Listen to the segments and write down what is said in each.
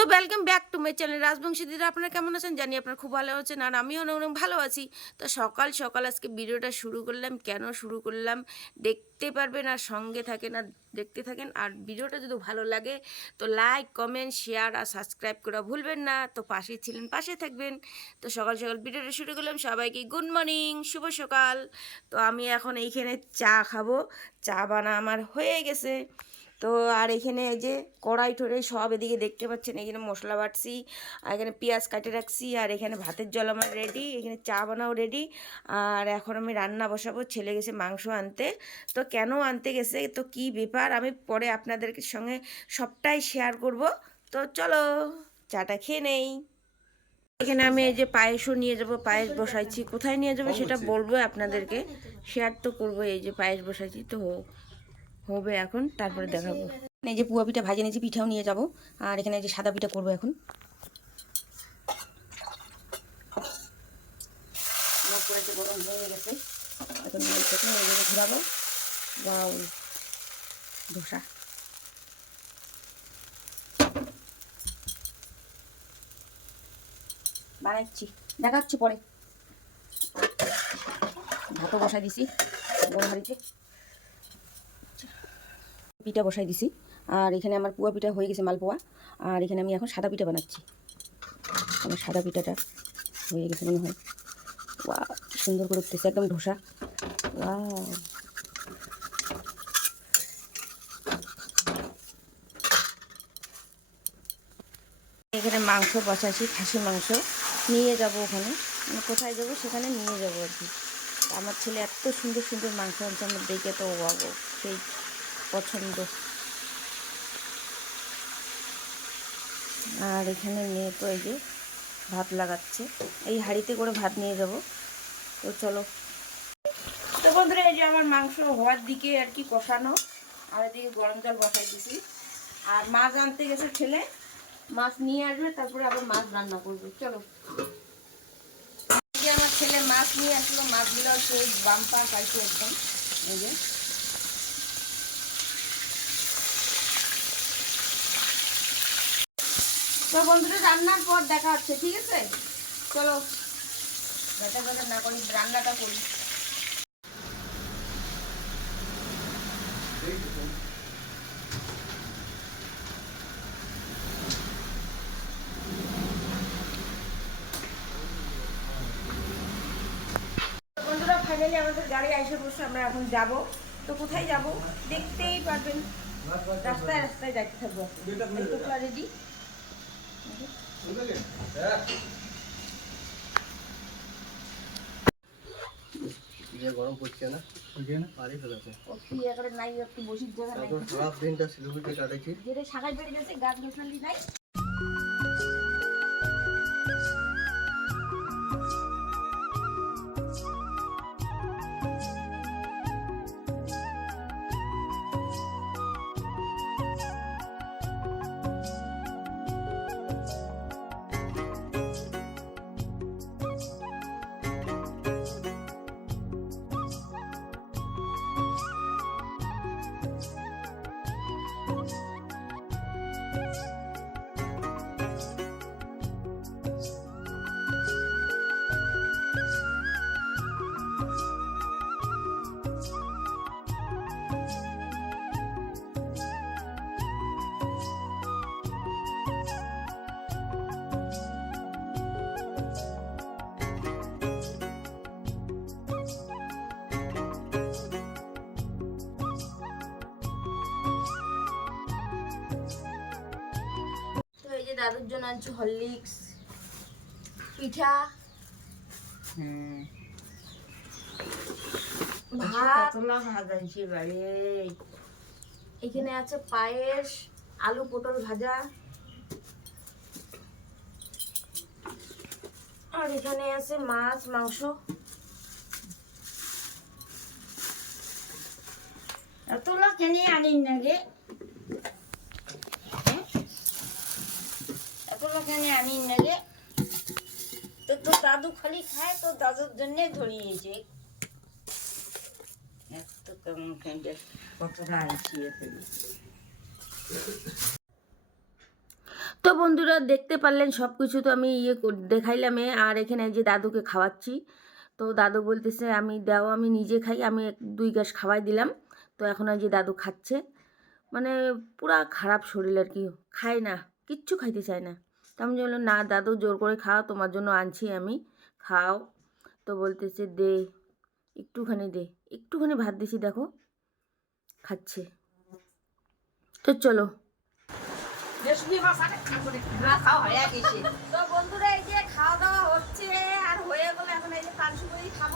তো welcome back to my channel Rajbanshi Dida. আপনারা কেমন আছেন? জানি আপনারা খুব ভালো আছেন আর আমিও অনেক ভালো আছি। তো সকাল সকাল আজকে ভিডিওটা শুরু করলাম। কেন শুরু করলাম? দেখতে পারবেন আর সঙ্গে থাকেন আর দেখতে থাকেন। আর ভিডিওটা যদি ভালো লাগে, তো লাইক কমেন্ট শেয়ার আর সাবস্ক্রাইব করা ভুলবেন না। তো পাশেই ছিলেন, পাশে থাকবেন। তো সকাল সকাল ভিডিওটা শুরু করলাম। সবাইকে গুড মর্নিং শুভ সকাল। তো আমি এখন এইখানে চা খাব। চা বানা আমার হয়ে গেছে। তো আর এখানে এই যে কড়াই টড়াই সব এদিকে দেখতে পাচ্ছেন এখানে মশলা বাটছি আর এখানে পেঁয়াজ কাটে রাখছি আর এখানে ভাতের জল আমার রেডি এখানে চা বানাও রেডি আর এখন আমি রান্না বসাবো ছেলে গেছে মাংস আনতে। তো কেন আনতে গেছে তো কি ব্যাপার আমি পরে আপনাদের সঙ্গে সবটাই শেয়ার করব। তো চলো চাটা খেয়ে নেই। এখানে আমি এই যে পায়েসও নিয়ে যাব পায়েস বসাইছি। কোথায় নিয়ে যাব সেটা বলব আপনাদেরকে শেয়ার তো করব এই যে পায়েস বসাইছি তো হবে এখন তারপরে দেখাবো। এই যে পুয়া পিঠা ভাজে নিয়েছি পিঠাও নিয়ে যাব। আর এখানে যে সাদা পিঠা করব এখন। আমার গরম হয়ে গেছে। ঘুরাবো। ধোসা। বানাচ্ছি দেখাচ্ছি পরে। ভাতও বসাই দিছি গরম হাড়িতে। পিঠা বসাই দিছি। আর এখানে আমার পুয়া পিঠা হয়ে গেছে মালপোয়া। আর এখানে আমি এখন সাদা পিঠা বানাচ্ছি। আমার সাদা পিঠাটা হয়ে গেছে মনে হয়। ওয়া সুন্দর করে উঠতেছে, একদম ধোসা। ওয়া এখানে মাংস বসাইছি খাসি মাংস। নিয়ে যাব ওখানে। মানে কোথায় যাব সেখানে নিয়ে যাব আর কি। আমার ছেলে এত সুন্দর সুন্দর মাংস আনছে, আমার দেখে তো ওয়াবো সেই পছন্দ। আর এখানে মেয়ে তো এই যে ভাত লাগাচ্ছে। এই হাঁড়িতে করে ভাত নিয়ে যাব। তো চলো। তো বন্ধুরা, এই যে আমার মাংস হওয়ার দিকে আর কি কষানো। আর এদিকে গরম জল বসাই দিছি। আর মাছ আনতে গেছে ছেলে। মাছ নিয়ে আসবে, তারপরে আবার মাছ রান্না করবে। চলো। আমার ছেলে মাছ নিয়ে আসলো। মাছগুলো সেই বাম্পার পাইছে একদম। এই যে। তো বন্ধুরা রান্নার পর দেখা হচ্ছে ঠিক আছে? চলো। বেটা বেটা না করি রান্নাটা করি। ফাইনালি আমাদের গাড়ি এসে বসে আমরা এখন যাব। তো কোথায় যাব? দেখতেই পারবেন। রাস্তায় রাস্তায় যাইতে থাকব। রেডি গরম পড়ছে না পারি ফেলেছে নাই একটু বসির জায়গা নাই। সারা দিনটা শিলিগুড়িতে যেটা বেড়ে গেছে গাছ গাছালি নাই। দাদুর জন্য আনছি হরলিক্স, পিঠা, ভাত। এখানে আছে পায়েস, আলু পটল ভাজা। আর এখানে আছে মাছ, মাংস। তোলা কেনে আনিন না রে তোলা কেনে আনিন না তো তোর দাদু খালি খায় তো দাদুর জন্যে ধরিয়েছে। তো বন্ধুরা, দেখতে পারলেন সব কিছু তো আমি ইয়ে দেখাইলাম আর এখানে যে দাদুকে খাওয়াচ্ছি। তো দাদু বলতেছে, আমি দাও, আমি নিজে খাই, আমি দুই গ্লাস খাওয়াই দিলাম। তো এখন যে দাদু খাচ্ছে। মানে পুরা খারাপ শরীর আর কি, খায় না, কিচ্ছু খাইতে চায় না। তো আমি বললাম না দাদু জোর করে খাও তোমার জন্য আনছি আমি খাও তো বলতেছে দে একটুখানি দে একটুখানি ভাত দিছি দেখো খাচ্ছে তো চলো তো বন্ধুরা এই যে খাওয়া দাওয়া হচ্ছে আর হয়ে গেলে এখন এই যে খাব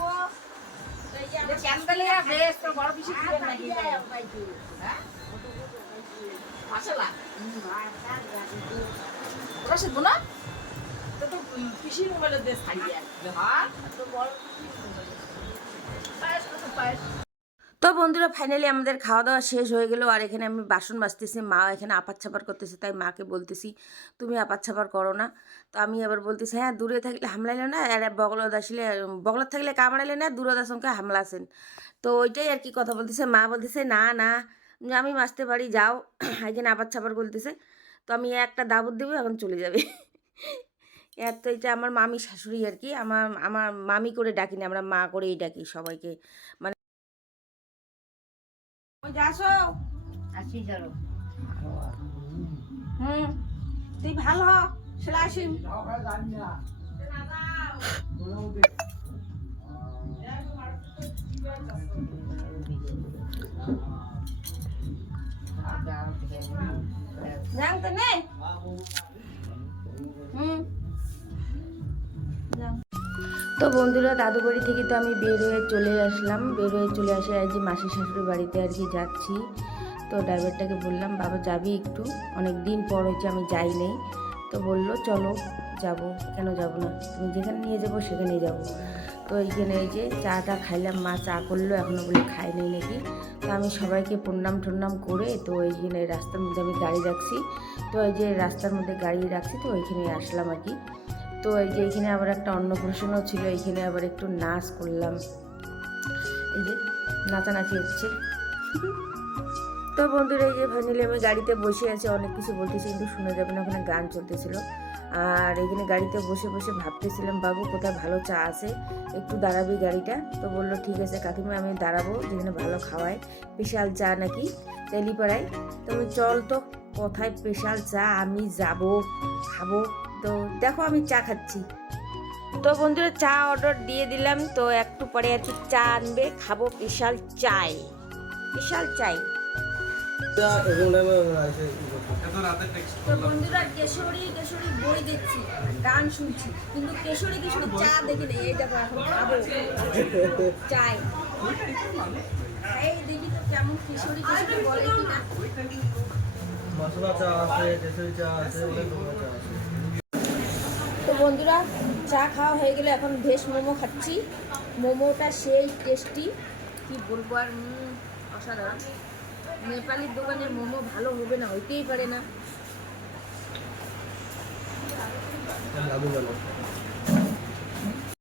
তো এই যে আমার তো বন্ধুরা ফাইনালি আমাদের খাওয়া দাওয়া শেষ হয়ে গেল। আর এখানে আমি বাসন বাজতেছি মা এখানে আপাত ছাপার করতেছে, তাই মাকে বলতেছি, তুমি আপাত ছাপার করো না। তো আমি আবার বলতেছি হ্যাঁ দূরে থাকলে হামলাইলে না? আর বগলত আসলে, বগলত থাকলে কামড়াইলে না? দূরত সঙ্গে হামলা আছেন। তো ওইটাই আর কি কথা বলতেছে। মা বলতেছে, না না, আমি মাসতে পারি, যাও। এখানে আপাত ছাপার বলতেছে তো আমি একটা দাবত দেবো এখন চলে যাবে। এর তো এটা আমার মামি শাশুড়ি আর কি আমার আমার মামি করে ডাকি না আমরা মা করেই ডাকি সবাইকে। মানে আসো। আসি চলো। হুম তুই ভালো হ চলে আসিম জানতে যাও। তো বন্ধুরা, দাদু বাড়ি থেকে তো আমি বের হয়ে চলে আসলাম। বের হয়ে চলে আসে আর যে মাসি শাশুড়ির বাড়িতে আর কি যাচ্ছি। তো ড্রাইভারটাকে বললাম, বাবা, যাবি একটু? অনেক দিন পর হয়েছে, আমি যাই নেই। তো বলল, চলো, যাব। কেন যাব না? তুমি যেখানে নিয়ে যাব, সেখানেই যাব। তো এইখানে এই যে চাটা খাইলাম, মা চা করল এখনও বলে খাই নাকি। তো আমি সবাইকে প্রণাম টন্নাম করে তো এইখানে রাস্তার মধ্যে আমি গাড়ি রাখছি। তো এই যে রাস্তার মধ্যে গাড়ি রাখছি, তো ওইখানে আসলাম আর কি। তো এই যে এখানে আবার একটা অন্নপ্রাশনও ছিল, এইখানে আবার একটু নাচ করলাম। এই যে নাচানাচি হচ্ছে। তো বন্ধুরা, এই যে ফাইনালি আমি গাড়িতে বসে আছি, অনেক কিছু বলতেছি, কিন্তু শোনা যাবে না, ওখানে গান চলতেছিল। আর এখানে গাড়িতে বসে বসে ভাবতেছিলাম, বাবু, কোথায় ভালো চা আছে? একটু দাঁড়াবি গাড়িটা? তো বলল, ঠিক আছে কাকিমা, আমি দাঁড়াবো যেখানে ভালো খাওয়ায়। স্পেশাল চা নাকি? তেলিপাড়ায়? তো আমি, চল তো, কোথায় স্পেশাল চা? আমি যাব, খাব। তো দেখো আমি চা খাচ্ছি। তো বন্ধুরা, চা অর্ডার দিয়ে দিলাম। তো একটু পরে কি চা আনবে, খাব বিশাল চাই। বিশাল চাই। তো বন্ধুরা কেশরী কেশরী বই দেখছি গান শুনছি কিন্তু কেশরী কেশরী চা দেখি নেই এই এখন খাব। চাই। এই দেখি তো কেমন কেশরী কেশরী বলে কিনা মশলা চা আছে কেসরি চা আছে অনেক চা আছে। তো বন্ধুরা চা খাওয়া হয়ে গেলে এখন ভেজ মোমো খাচ্ছি। মোমোটা সেই টেস্টি কি বলব আর অসাধারণ। নেপালির দোকানের মোমো ভালো হবে না হইতেই পারে না।